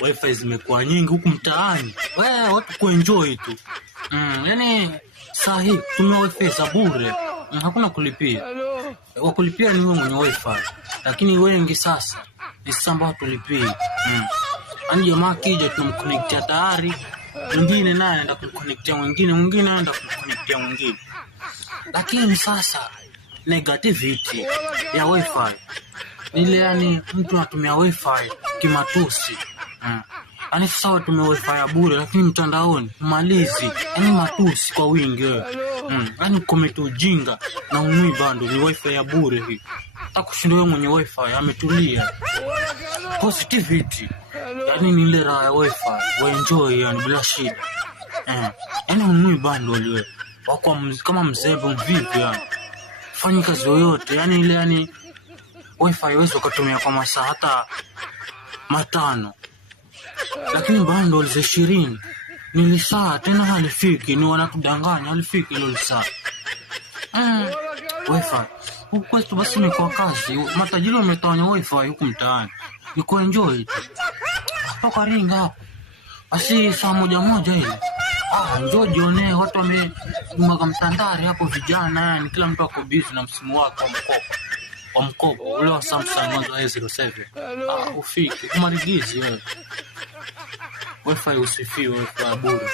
Wifi zimekuwa nyingi huku mtaani. Watu kuenjoy tu. Yani saa hii tuna wifi za bure. Hakuna kulipia. Wakulipia ni wewe mwenye wifi. Lakini wengi sasa ni sasa ambao tulipia. Ani jamaa kija tunamconnectia tayari. Mwingine naye anaenda kumconnectia mwingine anaenda kumconnectia mwingine. Lakini sasa negativity ya wifi ile, yani mtu anatumia wifi kimatusi. Ani sasa watumia wifi ya bure lakini mtandaoni malizi, yani matusi kwa wingi. Yani kometa ujinga na unui bando ni wifi ya bure hii. Takushinda wewe mwenye wifi ametulia. Positivity yani ni ile raha ya wifi, enjoy yani bila shida. Yani unui bando wewe wako kama mzembe mvipi yani. Fanya kazi yoyote yani ile, yani wifi wewe ukatumia kwa masaa hata 5. Lakini bando za 20 ni saa tena halifiki, ni wanatudanganya halifiki ile saa. Wifi huko basi ni kwa kazi. Matajiri wametawanya wifi huku mtaani. Ni kuenjoy tu. Toka ringa hapo. Basi saa moja ile. Njoo jione watu wamemwaga mtandari hapo vijana, yani kila mtu ako busy na msimu wake wa mkopo ule wa Samsung mwanzo A07. Ufiki kumarigizi wewe. Wifi usifiwe, wifi bure.